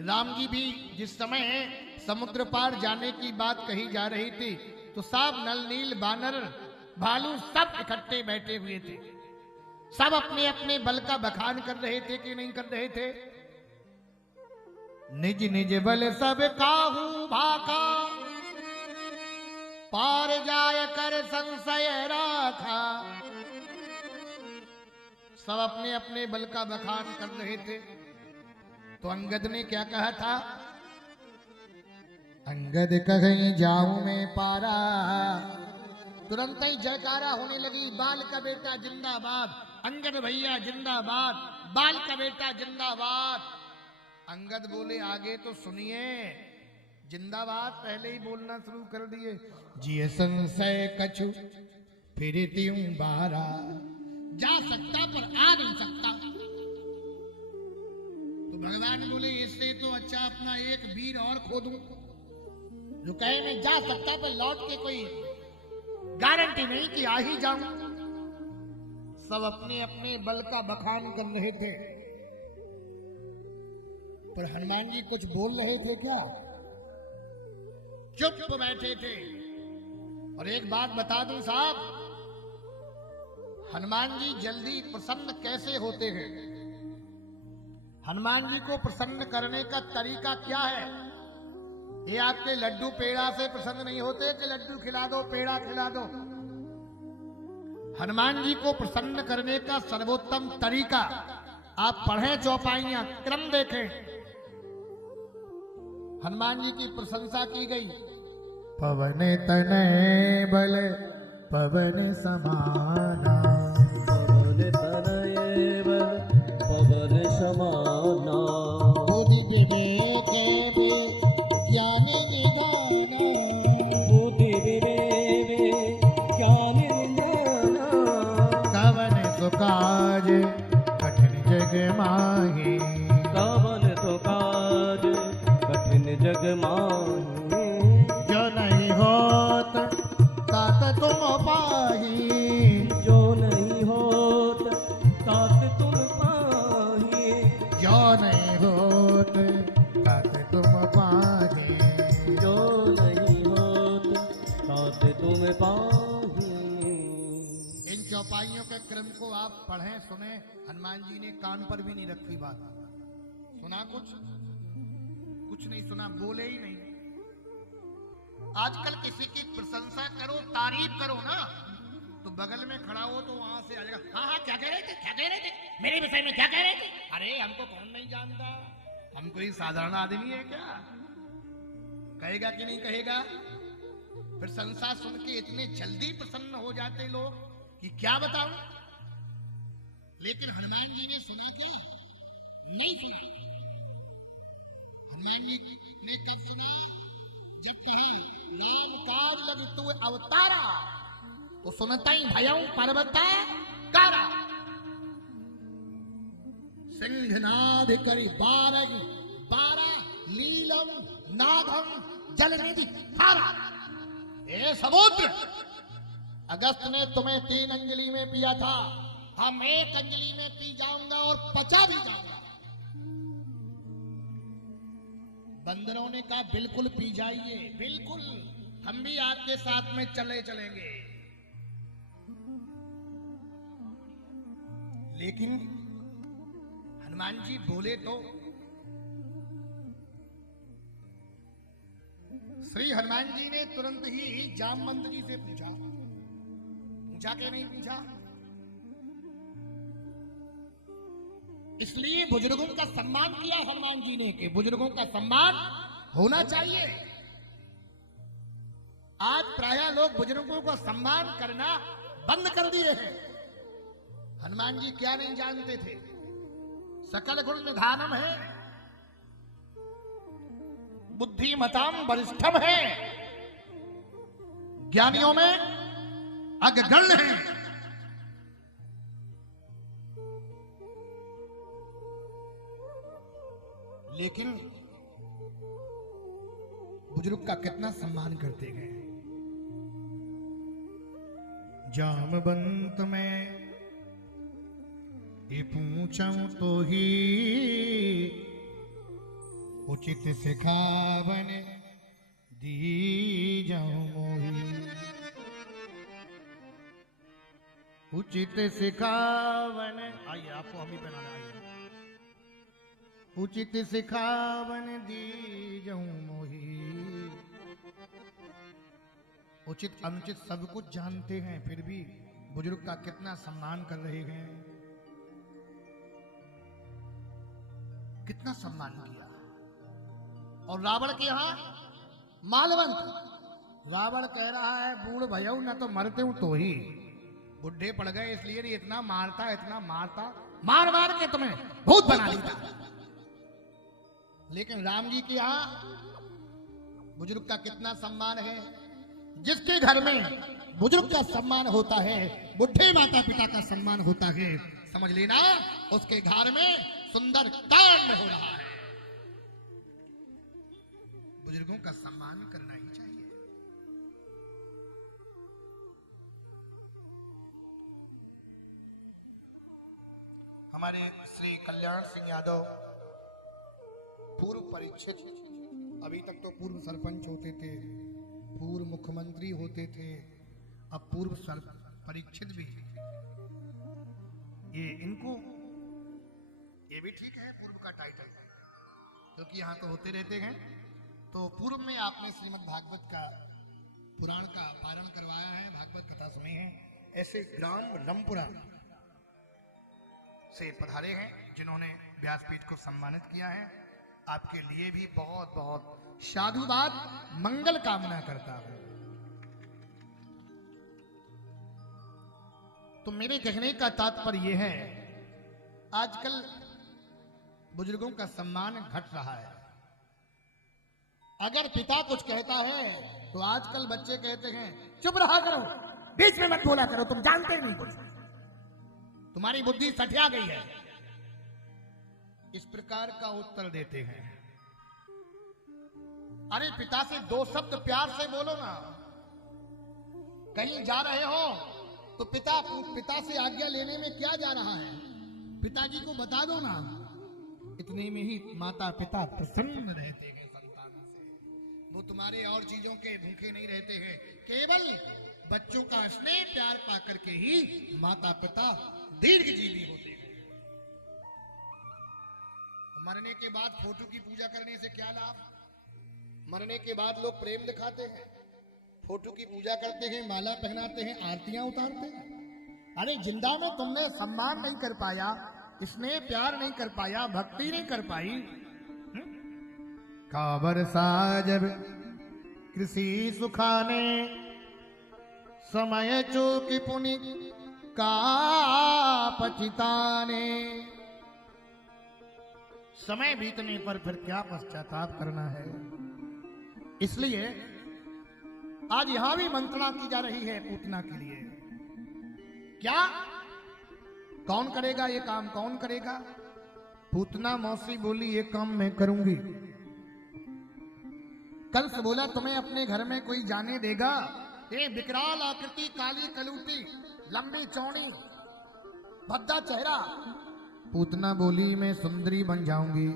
राम जी भी जिस समय समुद्र पार जाने की बात कही जा रही थी तो सब नल नील बानर भालू सब इकट्ठे बैठे हुए थे। सब अपने अपने बल का बखान कर रहे थे कि नहीं कर रहे थे। निज निज बल सब काहू भाका पार जाय कर संशय राखा। सब अपने अपने बल का बखान कर रहे थे। तो अंगद ने क्या कहा था? अंगद कहीं जाऊं मैं पारा। तुरंत ही जयकारा होने लगी, बाल का बेटा जिंदाबाद, अंगद भैया जिंदाबाद, बाल का बेटा जिंदाबाद। अंगद बोले आगे तो सुनिए। जिंदाबाद पहले ही बोलना शुरू कर दिए। जिय संशय कछु फिर त्यों बारा। जा सकता पर आ नहीं सकता। तो भगवान बोले इससे तो अच्छा अपना एक वीर और खो दूं। जो कहे मैं जा सकता पर लौट के कोई गारंटी नहीं कि आ ही जाऊं। सब अपने अपने बल का बखान कर रहे थे। पर हनुमान जी कुछ बोल रहे थे क्या? चुप बैठे थे। और एक बात बता दूं साहब, हनुमान जी जल्दी प्रसन्न कैसे होते हैं? हनुमान जी को प्रसन्न करने का तरीका क्या है? ये आपके लड्डू पेड़ा से प्रसन्न नहीं होते कि लड्डू खिला दो पेड़ा खिला दो। हनुमान जी को प्रसन्न करने का सर्वोत्तम तरीका आप पढ़ें चौपाइयां, क्रम देखें। हनुमान जी की प्रशंसा की गई। पवन तनय बल पवन समाना। पवन तनय बल पवन समाना। बुद्धि विवेक ज्ञान निधाना। बुद्धि विवेक ज्ञान निधाना। कवन सुकाज कठिन जग माही। कवन तो काज कठिन जग माही। जो नहीं होत तात तुम पाही। जो नहीं होत तात तुम पाही। जो नहीं होत तात तुम पाही। जो नहीं होत तात तुम पाही। इन चौपाइयों के क्रम को आप पढ़ें सुने। हनुमान जी ने कान पर भी नहीं रखी बात। सुना कुछ नहीं सुना, बोले ही नहीं। आजकल किसी की प्रशंसा करो, तारीफ करो ना, तो बगल में खड़ा हो तो वहां से आ जाएगा, हाँ हाँ क्या कह रहे थे, क्या कह रहे थे, मेरे विषय में क्या कह रहे थे। अरे हमको कौन नहीं जानता, हम कोई साधारण आदमी है क्या? कहेगा कि नहीं कहेगा? प्रशंसा सुन के इतने जल्दी प्रसन्न हो जाते लोग कि क्या बताऊं। लेकिन हनुमान जी ने सुना कि नहीं सुना। हनुमान जी ने कब सुना? जब कहा नाम कार लग तू अवतारा तो सुनता ही भयं पर्वत कारा। सिंहनाद करी बारह लीलम नादम जल निधि थारा। ए समुद्र, अगस्त ने तुम्हें 3 अंजलि में पिया था, हम 1 अंजलि में पी जाऊंगा और पचा भी जाऊंगा। बंदरों ने कहा बिल्कुल पी जाइए, बिल्कुल, हम भी आपके साथ में चलेंगे। लेकिन हनुमान जी बोले तो श्री हनुमान जी ने तुरंत ही जामवंत जी से पूछा कि नहीं पूछा? इसलिए बुजुर्गों का सम्मान किया हनुमान जी ने कि बुजुर्गों का सम्मान होना चाहिए। आज प्रायः लोग बुजुर्गों को सम्मान करना बंद कर दिए हैं। हनुमान जी क्या नहीं जानते थे? सकल गुण निधानम है, बुद्धिमताम वरिष्ठम है, ज्ञानियों में अग्रगण्य है। लेकिन बुजुर्ग का कितना सम्मान करते गए। जामवंत में ये पूछूं तो ही उचित सिखावन दीजहु मोहि। उचित सिखावन, आइए आपको हम ही बनाना, आइए। उचित सिखावन दीजहु मोहि। उचित अनुचित सब कुछ जानते हैं, फिर भी बुजुर्ग का कितना सम्मान कर रहे हैं, कितना सम्मान किया। और रावण के यहां मालवंत, रावण कह रहा है बूढ़ भयऊ ना तो मरते हूं तो ही, बुढ़े पड़ गए इसलिए नहीं, इतना मारता मार मार के तुम्हें भूत बना देता। लेकिन राम जी के यहां बुजुर्ग का कितना सम्मान है। जिसके घर में बुजुर्ग का सम्मान होता है, बुढ़े माता पिता का सम्मान होता है, समझ लेना उसके घर में सुंदर कांड हो रहा है। बुजुर्गों का सम्मान करना ही चाहिए। हमारे श्री कल्याण सिंह यादव पूर्व परीक्षित, अभी तक तो पूर्व सरपंच होते थे, पूर्व मुख्यमंत्री होते थे, अब पूर्व परीक्षित भी। ये इनको ये भी ठीक है पूर्व का टाइटल, क्योंकि यहाँ तो होते रहते हैं। तो पूर्व में आपने श्रीमद् भागवत का पुराण का पारण करवाया है, भागवत कथा सुनी है। ऐसे ग्राम रमपुरा से पधारे हैं जिन्होंने व्यासपीठ को सम्मानित किया है। आपके लिए भी बहुत बहुत साधुवाद, मंगल कामना करता हूं। तो मेरे कहने का तात्पर्य यह है, आजकल बुजुर्गों का सम्मान घट रहा है। अगर पिता कुछ कहता है तो आजकल बच्चे कहते हैं चुप रहा करो, बीच में मत बोला करो, तुम जानते नहीं कुछ, तुम्हारी बुद्धि सठिया गई है, इस प्रकार का उत्तर देते हैं। अरे पिता से दो शब्द प्यार से बोलो ना। कहीं जा रहे हो तो पिता से आज्ञा लेने में क्या जा रहा है, पिताजी को बता दो ना। इतने में ही माता पिता प्रसन्न रहते हैं संतान से। वो तुम्हारे और चीजों के भूखे नहीं रहते हैं, केवल बच्चों का स्नेह प्यार पाकर के ही माता पिता दीर्घजीवी होते हैं। मरने के बाद फोटो की पूजा करने से क्या लाभ। मरने के बाद लोग प्रेम दिखाते हैं, फोटो की पूजा करते हैं, माला पहनाते हैं, आरतियां उतारते हैं। अरे जिंदा में तुमने सम्मान नहीं कर पाया, स्नेह प्यार नहीं कर पाया, भक्ति नहीं कर पाई। काबर साजब कृषि सुखाने, समय चूकी पुनि का पचिताने। समय बीतने पर फिर क्या पश्चाताप करना है। इसलिए आज यहां भी मंत्रणा की जा रही है पूतना के लिए। क्या कौन करेगा ये काम, कौन करेगा। पूतना मौसी बोली ये काम मैं करूंगी। कंस बोला तुम्हें अपने घर में कोई जाने देगा। ये विकराल आकृति, काली कलूटी, लंबी चौड़ी, भद्दा चेहरा। पूतना बोली मैं सुंदरी बन जाऊंगी,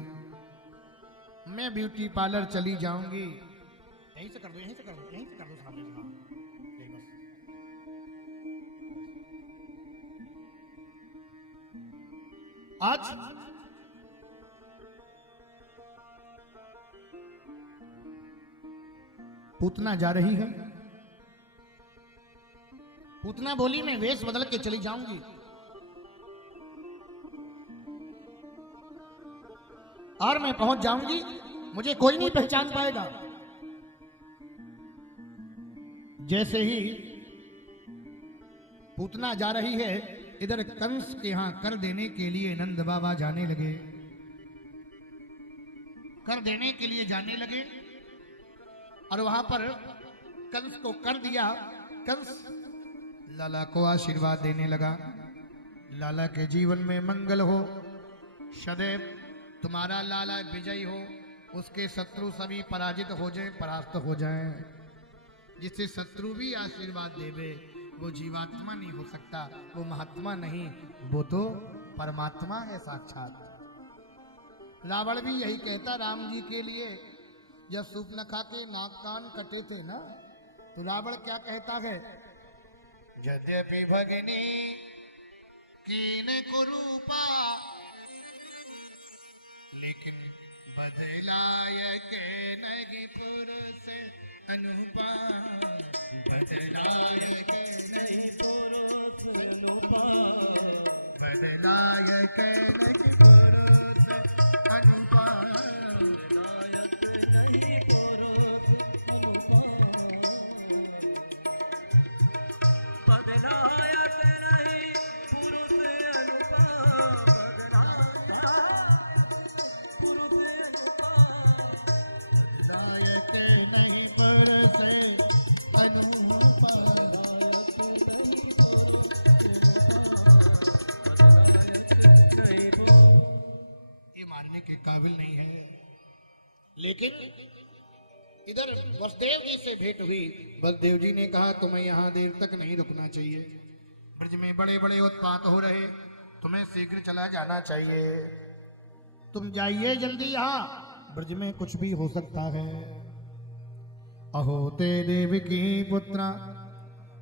मैं ब्यूटी पार्लर चली जाऊंगी। यहीं से कर दो, यहीं से कर दो, यहीं से कर दो सामने से। आज पूतना जा रही है। पूतना बोली मैं वेश बदल के चली जाऊंगी, और मैं पहुंच जाऊंगी, मुझे कोई नहीं पहचान पाएगा। जैसे ही पूतना जा रही है, इधर कंस के यहां कर देने के लिए नंद बाबा जाने लगे, कर देने के लिए जाने लगे। और वहां पर कंस को कर दिया। कंस लाला को आशीर्वाद देने लगा, लाला के जीवन में मंगल हो, सदैव तुम्हारा लाला विजयी हो, उसके शत्रु सभी पराजित हो जाएं, परास्त हो जाएं। जिससे शत्रु भी आशीर्वाद देवे, वो जीवात्मा नहीं हो सकता, वो महात्मा नहीं, वो तो परमात्मा है साक्षात। रावण भी यही कहता राम जी के लिए, जब सूर्पनखा के नाक कान कटे थे ना, तो रावण क्या कहता है, यद्यपि भगिनी कीन कुरूपा, लेकिन बदलाय के नगी पुरुष अनुपा, बदलाय के नहीं पुरुष अनुपा, बदलाय के नहीं पुरुष अनुपा, बदलाय के नहीं पुरुष अनुपा, बदलाय के नहीं पुरुष अनुपा, ये मारने के काबिल नहीं है। लेकिन इधर वसुदेव जी से भेंट हुई। बलदेव जी ने कहा तुम्हें यहाँ देर तक नहीं रुकना चाहिए, ब्रज में बड़े बड़े उत्पात हो रहे, तुम्हें शीघ्र चला जाना चाहिए। तुम जाइए जल्दी, यहाँ ब्रज में कुछ भी हो सकता है। अहो ते देव की पुत्र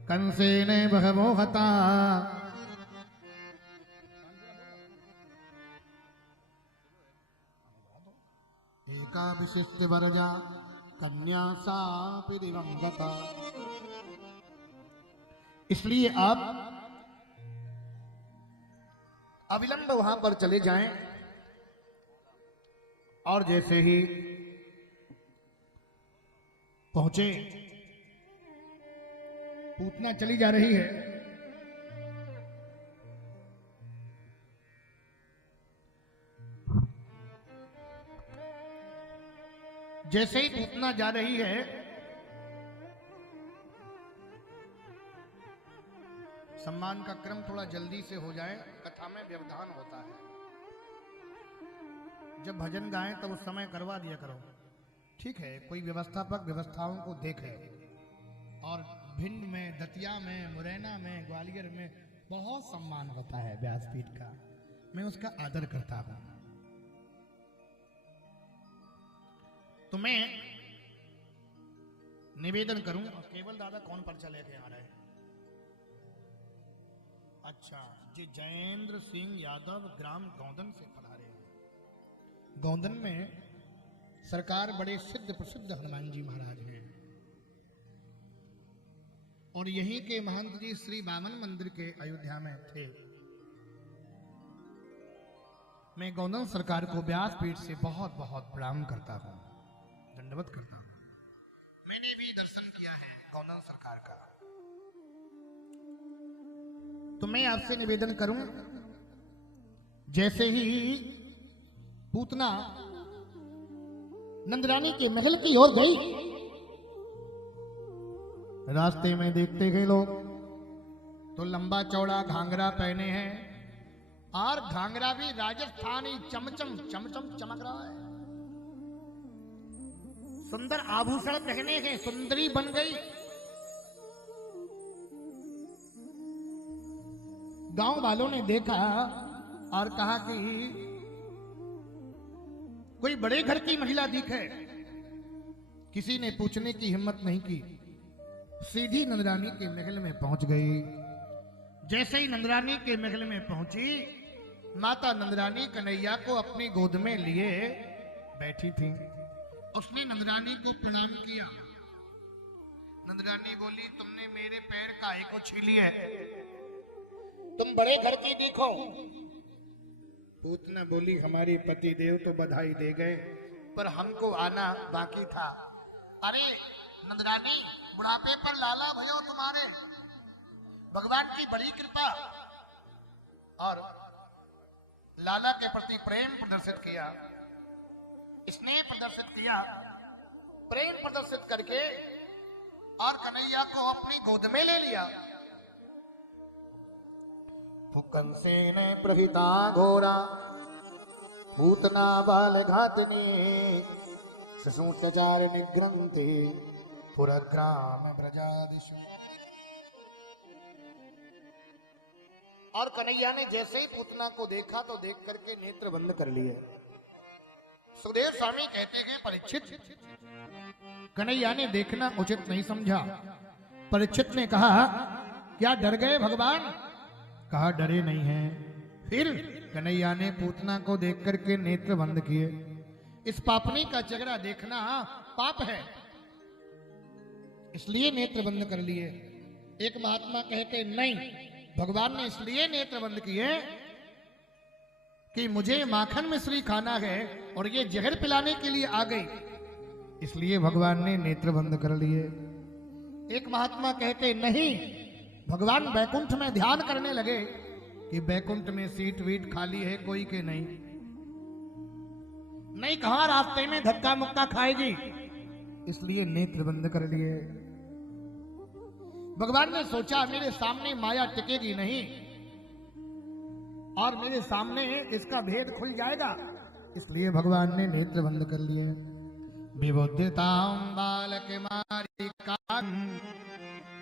कंसेन बहवो हता, एका विशिष्ट वरजा कन्या सा दिवंगता। इसलिए आप अविलंब वहां पर चले जाएं, और जैसे ही पहुंचे, पूतना चली जा रही है। जैसे ही पूतना जा रही है, सम्मान का क्रम थोड़ा जल्दी से हो जाए, कथा में व्यवधान होता है। जब भजन गाएं तब उस समय करवा दिया करो, ठीक है। कोई व्यवस्थापक व्यवस्थाओं को देखे, और भिंड में, दतिया में, मुरैना में, ग्वालियर में बहुत सम्मान होता है व्यासपीठ का, मैं उसका आदर करता हूं। तो मैं निवेदन करूं, और केवल दादा कौन पर्चा लेके आ रहे हैं? अच्छा जी, जयेंद्र सिंह यादव ग्राम गौंदन से पधारे हैं। गौंदन में सरकार बड़े सिद्ध प्रसिद्ध हनुमान जी महाराज हैं, और यहीं के महंत जी श्री वामन मंदिर के अयोध्या में थे। मैं गौंदन सरकार को व्यासपीठ से बहुत बहुत प्रणाम करता हूं, दंडवत करता हूं। मैंने भी दर्शन किया है गौंदन सरकार का। तो मैं आपसे निवेदन करूं, जैसे ही पूतना नंदरानी के महल की ओर गई, रास्ते में देखते गए लोग तो लंबा चौड़ा घाघरा पहने हैं, और घाघरा भी राजस्थानी चमचम चमचम चमक रहा है। सुंदर आभूषण पहने हैं, सुंदरी बन गई। गांव वालों ने देखा और कहा कि कोई बड़े घर की महिला दिखे। किसी ने पूछने की हिम्मत नहीं की, सीधी नंदरानी के महल में पहुंच गई। जैसे ही नंदरानी के महल में पहुंची, माता नंदरानी कन्हैया को अपनी गोद में लिए बैठी थी। उसने नंदरानी को प्रणाम किया। नंदरानी बोली, तुमने मेरे पैर काहे को छीली है? तुम बड़े घर की दिखो। पूतना बोली, हमारे पति देव तो बधाई दे गए, पर हमको आना बाकी था। अरे नंदरानी, बुढ़ापे पर लाला भयो तुम्हारे, भगवान की बड़ी कृपा। और लाला के प्रति प्रेम प्रदर्शित किया, स्नेह प्रदर्शित किया, प्रेम प्रदर्शित करके और कन्हैया को अपनी गोद में ले लिया। कंसेन प्रहिता घोरा पूतना बाल घातनी शिशुचार निग्रंथि पुरग्राम ब्रजादिशु। और कन्हैया ने जैसे ही पूतना को देखा तो देख करके नेत्र बंद कर लिए। सुखदेव स्वामी कहते हैं परीक्षित, कन्हैया ने देखना उचित नहीं समझा। परीक्षित ने कहा क्या डर गए भगवान? कहा डरे नहीं हैं। फिर कन्हैया ने पूतना को देख करके नेत्र बंद किए। इस पापनी का चेहरा देखना पाप है, इसलिए नेत्र बंद कर लिए। एक महात्मा कहते नहीं, भगवान ने इसलिए नेत्र बंद किए कि मुझे माखन मिश्री खाना है और ये जहर पिलाने के लिए आ गई, इसलिए भगवान ने नेत्र बंद कर लिए। एक महात्मा कहते नहीं, भगवान बैकुंठ में ध्यान करने लगे कि बैकुंठ में सीट वीट खाली है कोई के नहीं, नहीं कहा रास्ते में धक्का मुक्का खाएगी, इसलिए नेत्र बंद कर लिए। भगवान ने सोचा मेरे सामने माया टिकेगी नहीं और मेरे सामने इसका भेद खुल जाएगा, इसलिए भगवान ने नेत्र बंद कर लिए। विबुद्धितां बालक मारी कान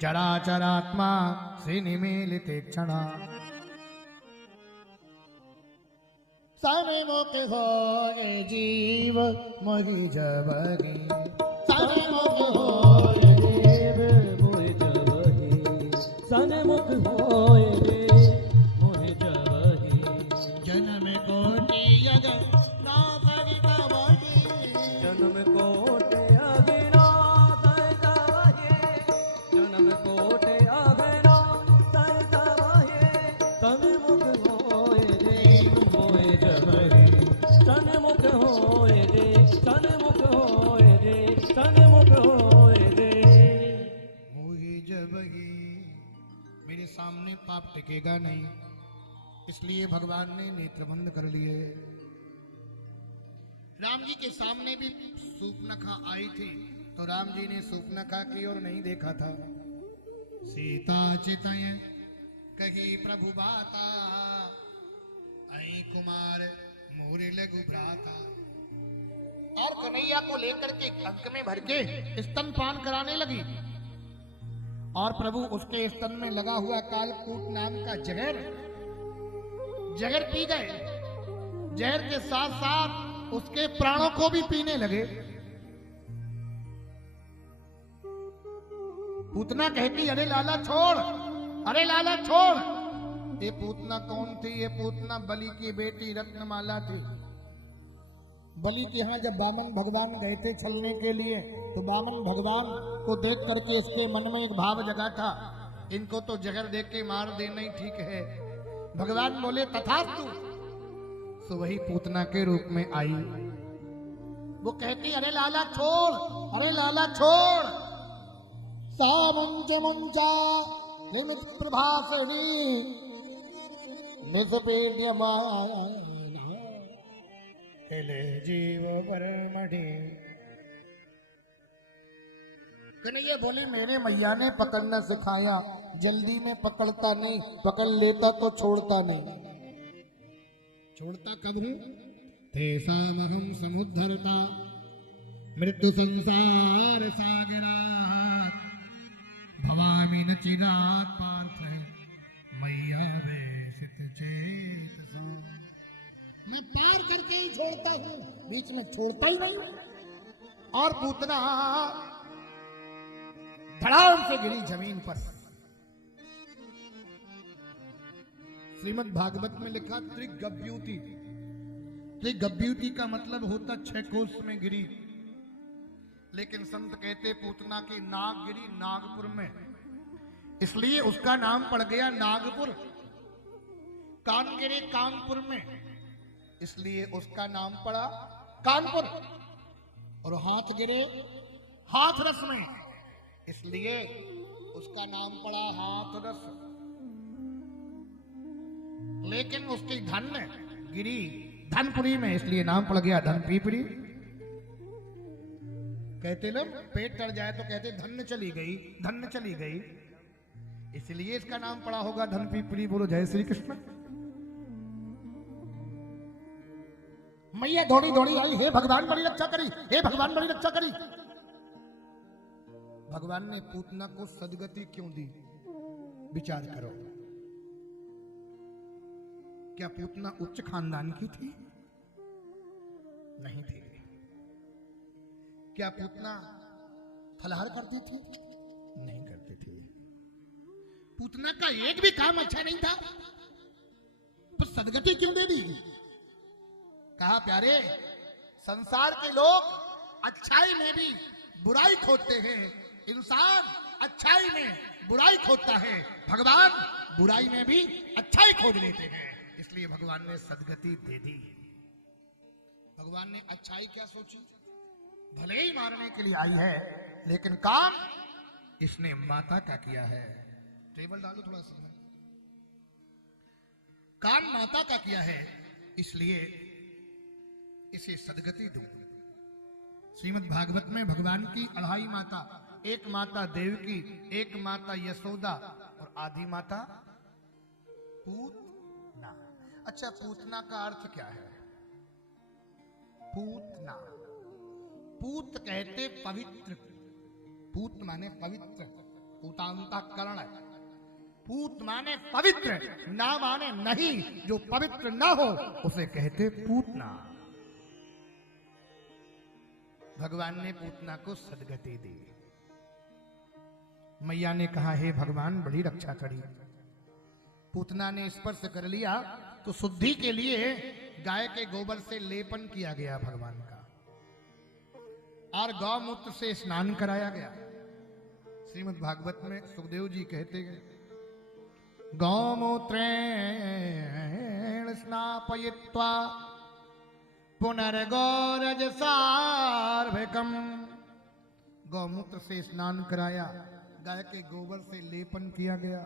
चराचरात्मा से निमीलिते क्षणा सारे मोके हो ए जीव मोहि जबगी, सारे मोके हो ए जीव मोहि जबगी, सन मुख होए रे मोहि जबहि, जन्म कोटि यग ना सरिता वही, जन्म कोटि अविनाश तवहि, जन्म कोटि अविनाश तवहि, सन मुख होए रे मोहि जबहि, सन मुख होए रे, सन मुख होए रे, सन मुख होए रे। मोहि जबगी, मेरे सामने पाप टिकेगा नहीं, इसलिए भगवान ने नेत्र बंद कर लिए। राम जी के सामने भी सूपनखा आई थी, तो राम जी ने सूपनखा की ओर नहीं देखा था। सीता चितय कही प्रभु बाता, ऐ कुमार मोर लघु भ्राता। और कन्हैया को लेकर के अंक में भर के स्तनपान कराने लगी और प्रभु उसके स्तन में लगा हुआ कालकूट नाम का जहर पी गए। जहर के साथ साथ उसके प्राणों को भी पीने लगे। पूतना कहती अरे लाला छोड़, अरे लाला छोड़। ये पूतना कौन थी? ये पूतना बलि की बेटी रत्नमाला थी। बलि के यहाँ जब वामन भगवान गए थे छलने के लिए, तो वामन भगवान को देख करके इसके मन में एक भाव जगा था, इनको तो जहर दे के मार देना ही ठीक है। भगवान बोले तथास्तु। तो वही पूतना के रूप में आई। वो कहती अरे लाला छोड़, अरे लाला छोड़। सा मुंज मुंजा निमित प्रभासनी निजपेड्यमाना खेले जीव परमढ़ी। कन्हैया बोले मेरे मैया ने पकड़ना सिखाया, जल्दी में पकड़ता नहीं, पकड़ लेता तो छोड़ता नहीं। छोड़ता कब हूं? तेषामहं समुद्धरता मृत्यु संसार सागरात्, भवामि न चिरात् पार्थ मैया वेशित चेतसा। मैं पार करके ही छोड़ता हूं, बीच में छोड़ता ही नहीं। और पूतना धड़ाम से गिरी जमीन पर। श्रीमद् भागवत में लिखा त्रिगभ्यूति। त्रिगभ्यूति का मतलब होता 6 कोस में गिरी, लेकिन संत कहते पूतना की नाग गिरी नागपुर में, इसलिए उसका नाम पड़ गया नागपुर। कान गिरे कानपुर में, इसलिए उसका नाम पड़ा कानपुर। और हाथ गिरे हाथरस में, इसलिए उसका नाम पड़ा हाथरस। लेकिन उसकी धन गिरी धनपुरी में, इसलिए नाम पड़ गया धनपीपरी। कहते लोग पेट चढ़ जाए तो कहते धन्य चली गई, धन्य चली गई, इसलिए इसका नाम पड़ा होगा धनपीपरी। बोलो जय श्री कृष्ण। मैया दौड़ी दौड़ी आई, हे भगवान बड़ी रक्षा करी, हे भगवान बड़ी रक्षा करी। भगवान ने पूतना को सदगति क्यों दी? विचार करो। क्या पूतना उच्च खानदान की थी? नहीं थी। क्या पूतना फलाहार करती थी? नहीं करती थी। पूतना का एक भी काम अच्छा नहीं था, तो सदगति क्यों दे दी? कहा प्यारे, संसार के लोग अच्छाई में भी बुराई खोजते हैं, इंसान अच्छाई में बुराई खोजता है, भगवान बुराई में भी अच्छाई खोज लेते हैं, इसलिए भगवान ने सदगति दे दी। भगवान ने अच्छाई क्या सोची? भले ही मारने के लिए आई है, लेकिन काम इसने माता का किया है। टेबल डालो थोड़ा सा। काम माता का किया है, इसलिए इसे सदगति दो। श्रीमद् भागवत में भगवान की अढ़ाई माता, एक माता देवकी, एक माता यशोदा और आधी माता पूतना। अच्छा, पूतना का अर्थ क्या है? पूतना, पूत कहते पवित्र, पूत माने पवित्र, पूतांतःकरण है। पूत माने पवित्र, ना माने नहीं, जो पवित्र ना हो उसे कहते पूतना। भगवान ने पूतना को सदगति दी। मैया ने कहा, हे भगवान बड़ी रक्षा करी। पूतना ने स्पर्श कर लिया तो शुद्धि के लिए गाय के गोबर से लेपन किया गया भगवान का, और गौमूत्र से स्नान कराया गया। श्रीमद् भागवत में सुखदेव जी कहते हैं, गौमूत्रेण स्नापयित्वा पुनर्गौरज सार्वकम। गौमूत्र से स्नान कराया, गाय के गोबर से लेपन किया गया,